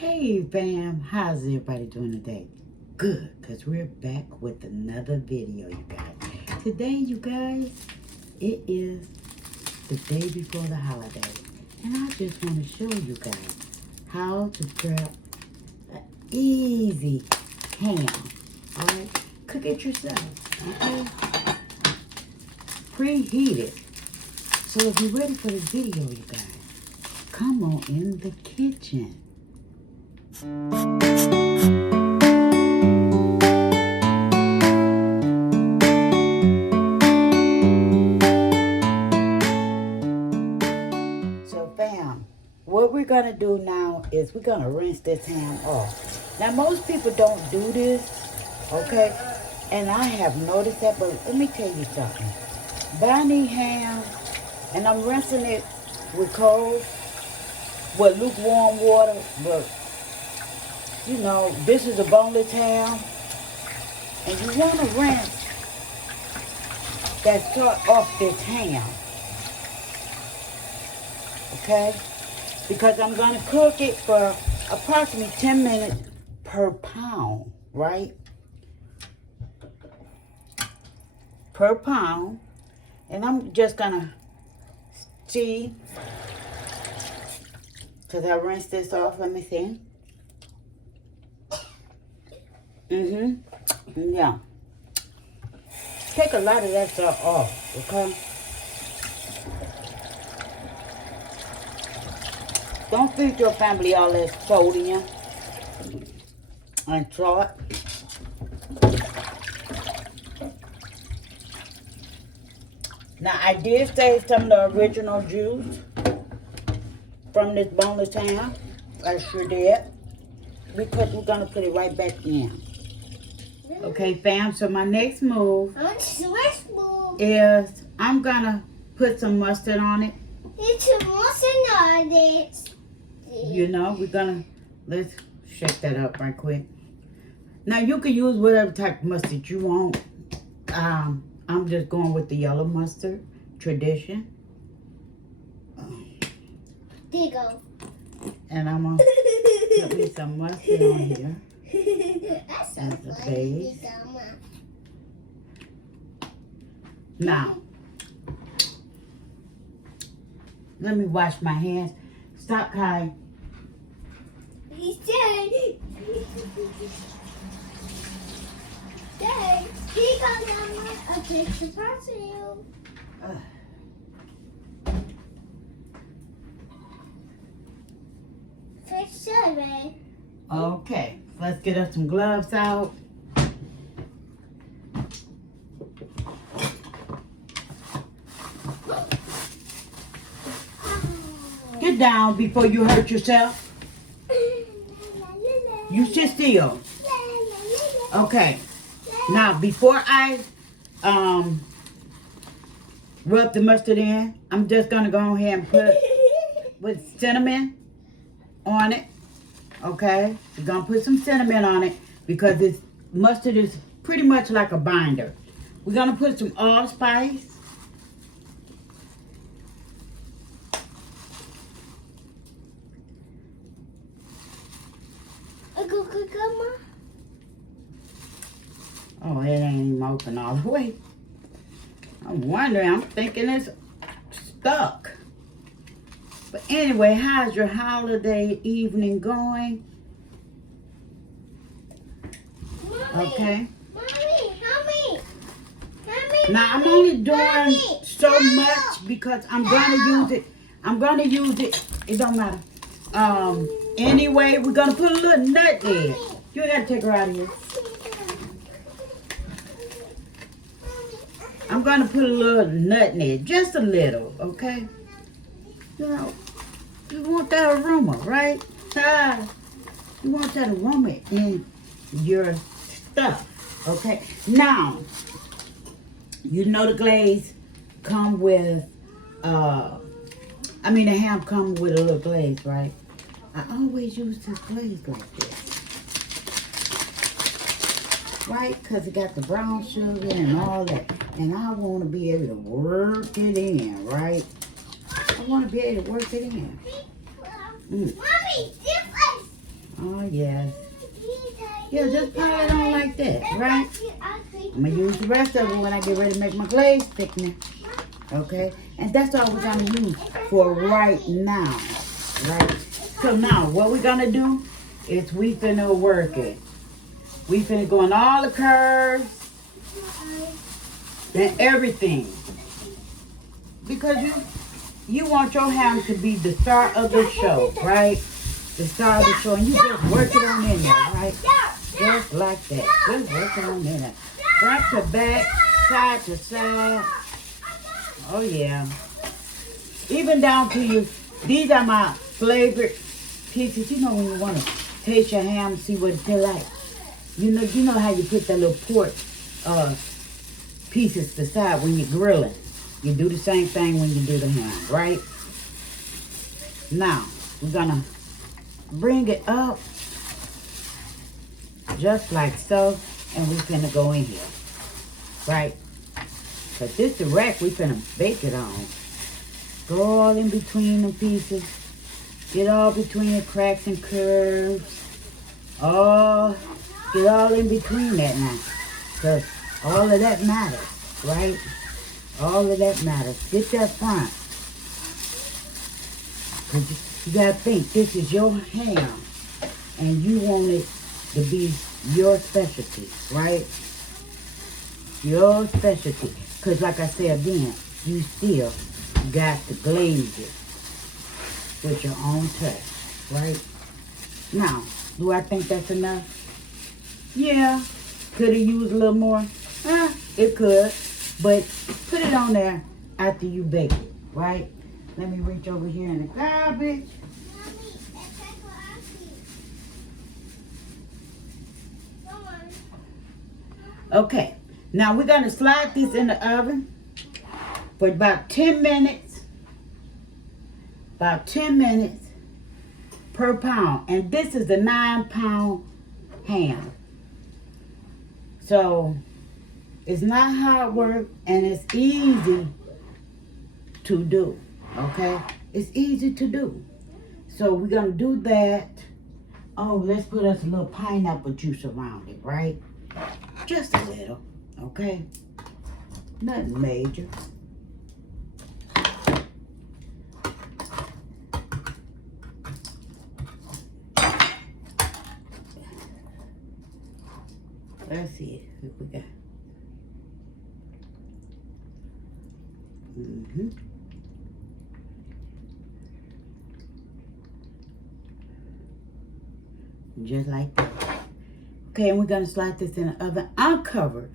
Hey fam, how's everybody doing today? Good, because we're back with another video, you guys. Today, you guys, it is the day before the holiday. And I just want to show you guys how to prep an easy ham. Alright? Cook it yourself. Okay? Preheat it. So if you're ready for the video, you guys, come on in the kitchen. So fam, what we're gonna do now is we're gonna rinse this ham off. Now most people don't do this, okay? And I have noticed that, but let me tell you something. Buy me ham, and I'm rinsing it with cold, with lukewarm water, but you know, this is a boneless ham, and you want to rinse that salt off this ham, okay? Because I'm going to cook it for approximately 10 minutes per pound, right? Per pound. And I'm just going to see, because I rinsed this off, let me see. Yeah. Take a lot of that stuff off, okay? Don't feed your family all that sodium and salt. Now, I did save some of the original juice from this boneless ham. I sure did. Because we're going to put it right back in. Okay, fam, so my next move is I'm going to put some mustard on it. It's a mustard on it. You know, we're going to, let's shake that up right quick. Now, you can use whatever type of mustard you want. I'm just going with the yellow mustard, tradition. There you go. And I'm going to put me some mustard on here. That's so as a base. Now, let me wash my hands. Stop, Kai. He's dead. Dad, he got a picture for you. Fish survey. Okay, let's get us some gloves out. Get down before you hurt yourself. You sit still. Okay. Now, before I rub the mustard in, I'm just going to go ahead and put with cinnamon on it. Okay, we're gonna put some cinnamon on it because this mustard is pretty much like a binder. We're gonna put some allspice. Oh, it ain't even open all the way. I'm wondering, I'm thinking it's stuck. But anyway, how's your holiday evening going? Mommy, okay. Mommy. Now I'm only doing so much because I'm gonna use it. I'm gonna use it. It don't matter. Anyway, we're gonna put a little nut in. You gotta take her out of here. I'm gonna put a little nut in it, just a little, okay? You know, you want that aroma, right? You want that aroma in your stuff, okay? Now, you know the glaze come with, the ham come with a little glaze, right? I always use this glaze like this, right? Because it got the brown sugar and all that. And I want to be able to work it in, right? I want to be able to work it in. Mommy, different. Oh, yes. Yeah, just pile it on like that, right? I'm going to use the rest of it when I get ready to make my glaze thickener. Okay? And that's all we're going to use for right now. Right? So now, what we're going to do is we finna work it. We finna go on all the curves and everything. Because you want your ham to be the star of the show, right? The star of the show. And you just work it on in there, right? Just like that. Just work it on in there. Front to back, side to side. Oh, yeah. Even down to you. These are my favorite pieces. You know when you want to taste your ham, see what it tastes like. You know how you put that little pork pieces to the side when you're grilling. You do the same thing when you do the ham, right? Now, we're going to bring it up just like so, and we're finna go in here, right? But this the rack we finna bake it on. Go all in between the pieces. Get all between the cracks and curves. Get all in between that now. Because all of that matters, right? All of that matters. Get that front. Because you got to think, this is your ham. And you want it to be your specialty, right? Your specialty. Because like I said again, you still got to glaze it with your own touch, right? Now, do I think that's enough? Yeah. Could have used a little more? It could. But put it on there after you bake it, right? Let me reach over here in the garbage. Okay. Now we're going to slide this in the oven for about 10 minutes. About 10 minutes per pound. And this is a 9-pound ham. So it's not hard work and it's easy to do. Okay? It's easy to do. So we're going to do that. Oh, let's put us a little pineapple juice around it, right? Just a little. Okay? Nothing major. Let's see what we got. Just like that. Okay, and we're going to slide this in the oven uncovered.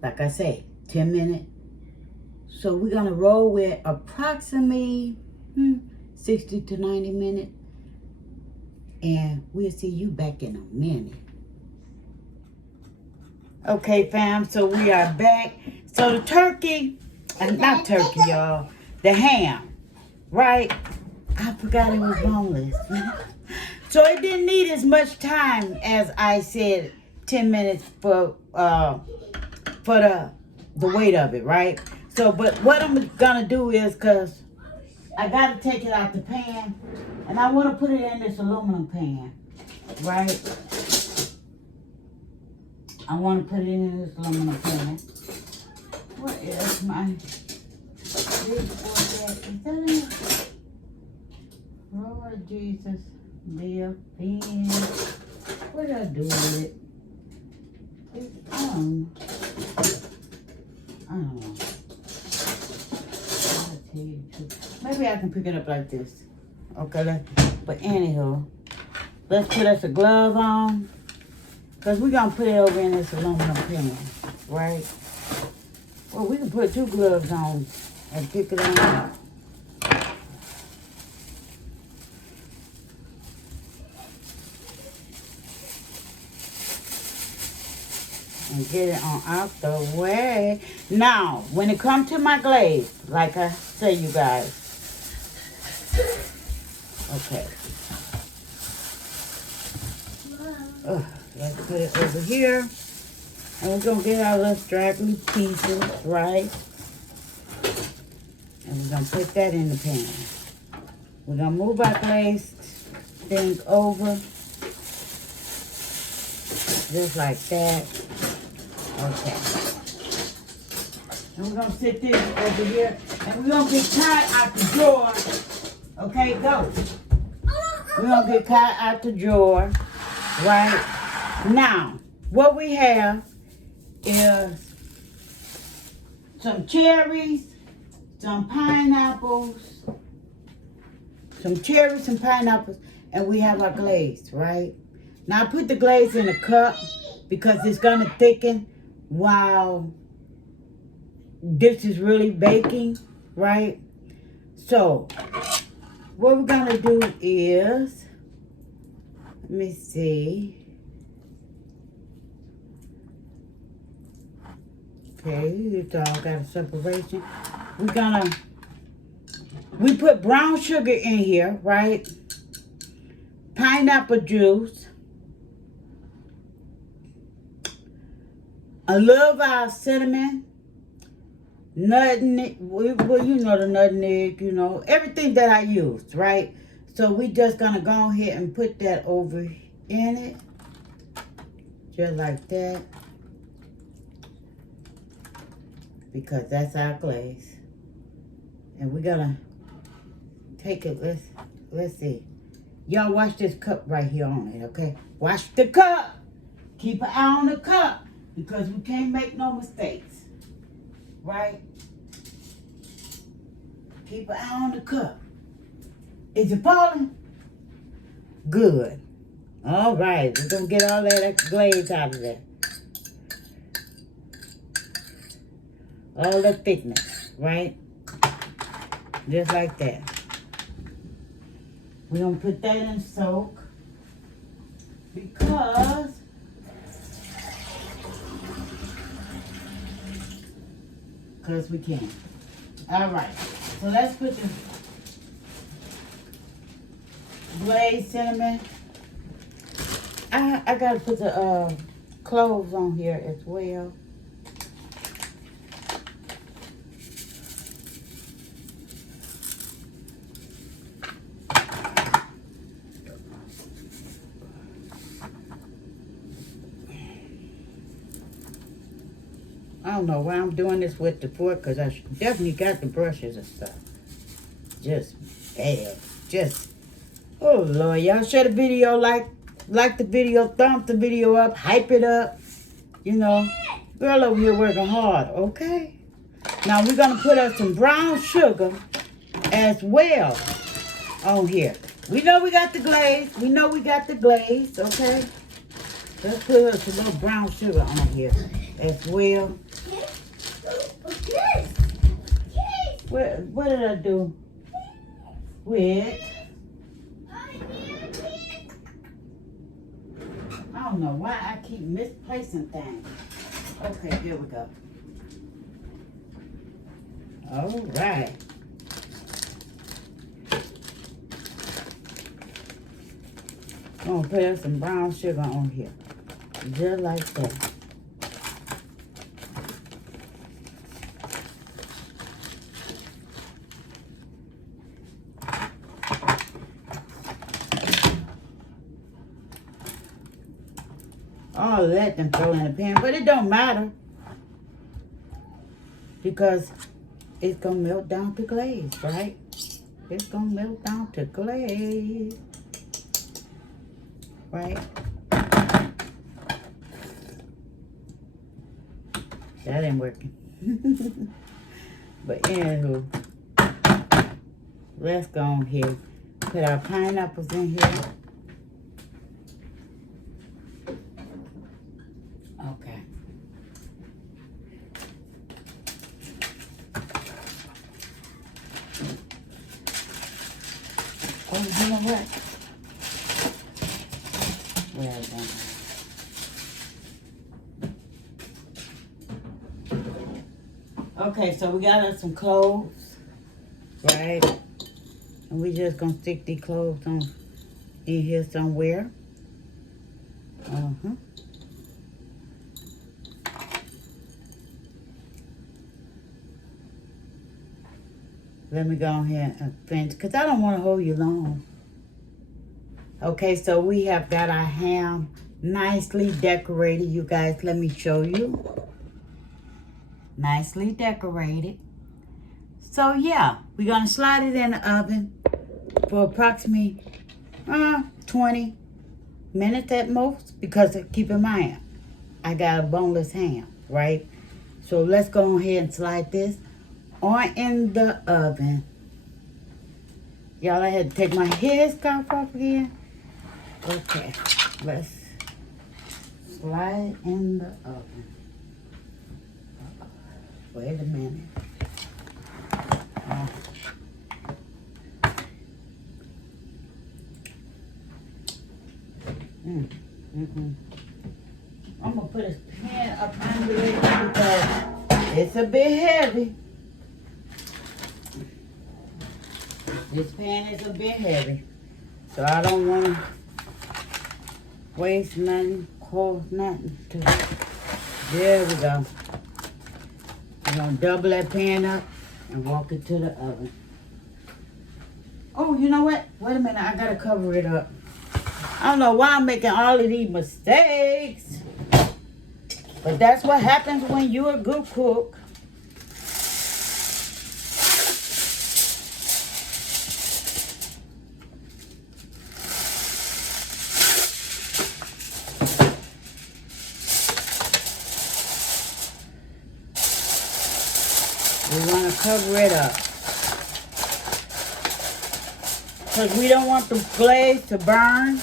Like I say, 10 minutes. So we're going to roll with approximately 60 to 90 minutes. And we'll see you back in a minute. Okay, fam, so we are back. So the turkey, not turkey, y'all, the ham, right? I forgot it was boneless. So it didn't need as much time as I said, 10 minutes for the weight of it, right? So, but what I'm gonna do is, cause I gotta take it out the pan, and I want to put it in this aluminum pan, right? I want to put it in this aluminum pan. What is my big boy? Is that it? Lord Jesus, dear thing. What did I do with it? It's I don't know. I'll tell you the truth. Maybe I can pick it up like this. Okay, but anyhow, let's put us a glove on. Because we're going to put it over in this aluminum pan, right? Well, we can put 2 gloves on and pick it on. And get it on out the way. Now, when it comes to my glaze, like I say, you guys. Okay. Let's put it over here. And we're going to get our little straggly pieces, right? And we're going to put that in the pan. We're going to move our glaze thing over Just like that. Okay. And we're gonna sit this over here, and we're gonna get Kai out the drawer. Okay, go. We're gonna get Kai out the drawer. Right now, what we have is some cherries, some pineapples, and we have our glaze, right? Now I put the glaze in a cup because it's gonna thicken while this is really baking, right? So what we're gonna do is, let me see. Okay, it's all got a separation. We put brown sugar in here, right? Pineapple juice. A little of our cinnamon. Nutmeg, well, you know the nutmeg, you know, everything that I used, right? So we just gonna go ahead and put that over in it. Just like that. Because that's our glaze. And we're gonna take it, let's see. Y'all watch this cup right here on it, okay? Watch the cup. Keep an eye on the cup because we can't make no mistakes. Right? Keep an eye on the cup. Is it falling? Good. All right, we're gonna get all that glaze out of there. All the thickness, right? Just like that. We're gonna put that in soak because we can. All right, so let's put the glazed cinnamon. I gotta put the cloves on here as well. I don't know why I'm doing this with the fork because I definitely got the brushes and stuff. Just bad. Just, oh Lord, y'all share the video, like the video, thumb the video up, hype it up. You know, girl over here working hard, okay? Now we're going to put up some brown sugar as well on here. We know we got the glaze. Okay? Let's put up some little brown sugar on here as well. What did I do with? I don't know why I keep misplacing things. Okay, here we go. All right. I'm gonna put some brown sugar on here, just like that. All of that then throw in the pan, but it don't matter because it's gonna melt down to glaze, right? It's gonna melt down to glaze, right? That ain't working. But anywho, let's go on here. Put our pineapples in here. Okay. Oh, you know what? Well done. Okay, so we got us some cloves, right? And we just gonna stick these cloves on in here somewhere. Let me go ahead and finish, because I don't want to hold you long. Okay, so we have got our ham nicely decorated, you guys. Let me show you. Nicely decorated. So yeah, we're gonna slide it in the oven for approximately 20 minutes at most, because keep in mind, I got a boneless ham, right? So let's go ahead and slide this on in the oven. Y'all, I had to take my headscarf off again. Okay, let's slide in the oven. Wait a minute. I'm gonna put a pan up under it because it's a bit heavy. This pan is a bit heavy, so I don't want to waste nothing, cause nothing. There we go. I'm gonna double that pan up and walk it to the oven. Oh, you know what? Wait a minute, I gotta cover it up. I don't know why I'm making all of these mistakes, but that's what happens when you're a good cook. We want to cover it up because we don't want the glaze to burn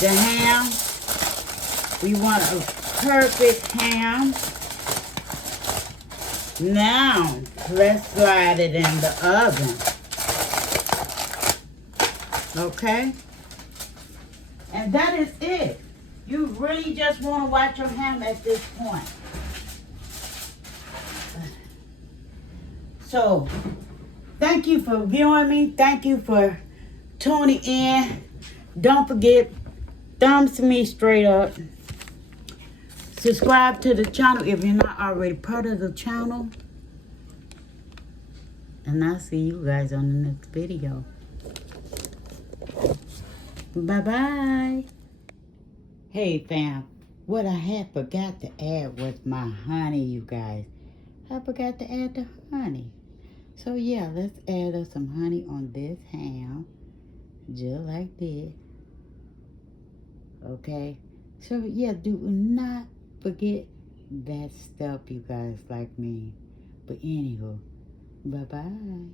the ham. We want a perfect ham. Now, let's slide it in the oven. Okay? And that is it. You really just want to watch your ham at this point. So, thank you for viewing me. Thank you for tuning in. Don't forget, thumbs me straight up. Subscribe to the channel if you're not already part of the channel. And I'll see you guys on the next video. Bye-bye. Hey, fam. What I had forgot to add was my honey, you guys. I forgot to add the honey. So, yeah, let's add some honey on this ham. Just like this. Okay? So, yeah, do not forget that stuff, you guys, like me. But anywho, bye-bye.